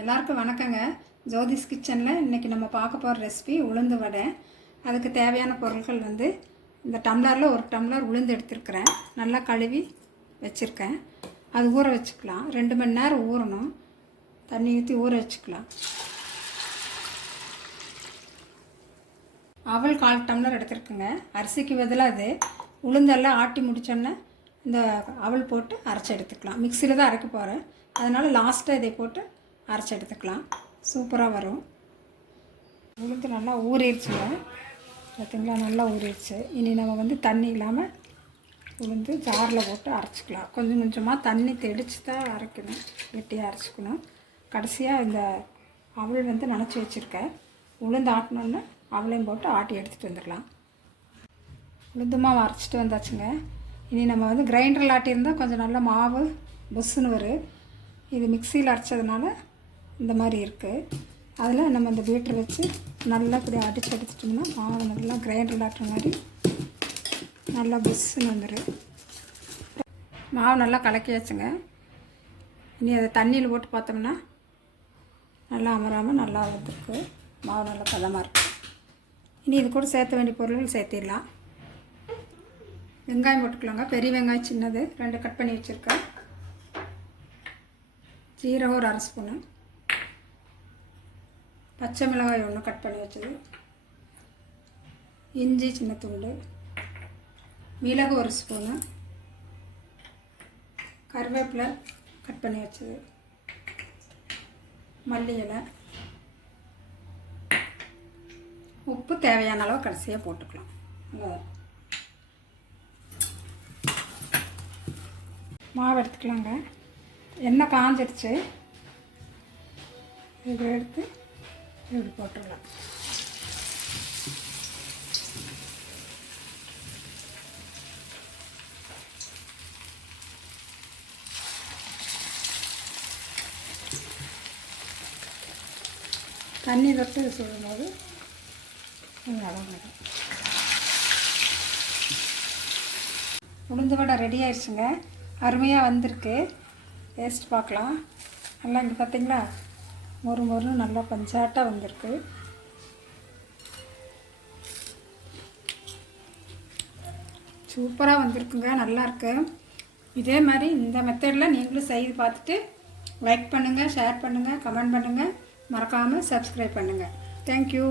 எல்லாருக்கும் வணக்கங்க. ஜோதிஸ் கிச்சனில் இன்றைக்கி நம்ம பார்க்க போகிற ரெசிபி உளுந்து வடை. அதுக்கு தேவையான பொருட்கள் வந்து இந்த டம்ளரில் ஒரு டம்ளர் உளுந்து எடுத்துருக்குறேன். நல்லா கழுவி வச்சுருக்கேன். அது ஊற வச்சுக்கலாம். ரெண்டு மணி நேரம் ஊறணும். தண்ணி ஊற்றி ஊற வச்சுக்கலாம். அவல் கால் டம்ளர் எடுத்துருக்குங்க. அரிசிக்கு பதிலாக அது உளுந்தெல்லாம் ஆட்டி முடிச்சோன்னே இந்த அவல் போட்டு அரைச்சி எடுத்துக்கலாம். மிக்சியில் தான் அரைக்க போகிறேன் அதனால் லாஸ்ட்டாக இதை போட்டு அரைச்சி எடுத்துக்கலாம். சூப்பராக வரும். உளுந்து நல்லா ஊறிடுச்சுங்க பார்த்திங்களா நல்லா ஊறிடுச்சு. இனி நம்ம வந்து தண்ணி இல்லாமல் உளுந்து ஜாரில் போட்டு அரைச்சிக்கலாம். கொஞ்சம் கொஞ்சமாக தண்ணி தெளித்து தான் அரைக்கணும். வெட்டியாக அரைச்சிக்கணும். கடைசியாக இந்த அவள் வந்து நனைச்சி வச்சுருக்கேன் உளுந்து ஆட்டினோன்னு அவளையும் போட்டு ஆட்டி எடுத்துகிட்டு வந்துடலாம். உளுந்து மாவு அரைச்சிட்டு வந்தாச்சுங்க. இனி நம்ம வந்து கிரைண்டரில் ஆட்டியிருந்தால் கொஞ்சம் நல்ல மாவு புஸ்ஸுன்னு வரும். இது மிக்சியில் அரைச்சதுனால இந்த மாதிரி இருக்குது அதில் நம்ம இந்த பீட்டர் வச்சு நல்லா இப்படி அடித்து எடுத்துட்டோம்னா மாவு நல்லா கிரைண்டர் ஆட்டுற மாதிரி நல்லா பெஸ்ஸுன்னு வந்துடும் மாவு நல்லா கலக்கியாச்சுங்க. இனி அதை தண்ணியில் போட்டு பார்த்தோம்னா நல்லா அமராமல் நல்லா வந்துருக்கு. மாவு நல்லா பதமாக இருக்குது இனி இது கூட சேர்த்த வேண்டிய பொருள்கள் சேர்த்திடலாம். வெங்காயம் போட்டுக்கலாங்க. பெரிய வெங்காயம் சின்னது. ரெண்டு கட் பண்ணி வச்சுருக்கேன். ஜீரகம் ஒரு அரை ஸ்பூனு. பச்சை மிளகாய் ஒன்று கட் பண்ணி வச்சது. இஞ்சி சின்ன துண்டு. மிளகு ஒரு ஸ்பூனு கருவேப்பிலை கட் பண்ணி வச்சது. மல்லி இலை. உப்பு தேவையான அளவு கடைசியாக போட்டுக்கலாம். மாவு எடுத்துக்கலாங்க. எண்ணெய் காஞ்சிருச்சு. இதை எடுத்து இப்படி போட்டுடலாம். தண்ணி தொட்டு சுடும்போது அளவு உளுந்து வடை ரெடி ஆயிடுச்சுங்க. அருமையாக வந்திருக்கு. டேஸ்ட் பார்க்கலாம். நல்லா இங்கே பார்த்தீங்களா? மொறு மொறுன்னு நல்லா பஞ்சாட்டாக வந்திருக்கு. சூப்பராக வந்திருக்குங்க நல்லாயிருக்கு இதே மாதிரி இந்த மெத்தடில் நீங்களும் செய்து பார்த்துட்டு லைக் பண்ணுங்கள் ஷேர் பண்ணுங்கள் கமெண்ட் பண்ணுங்கள் மறக்காமல் சப்ஸ்கிரைப் பண்ணுங்கள் தேங்க்யூ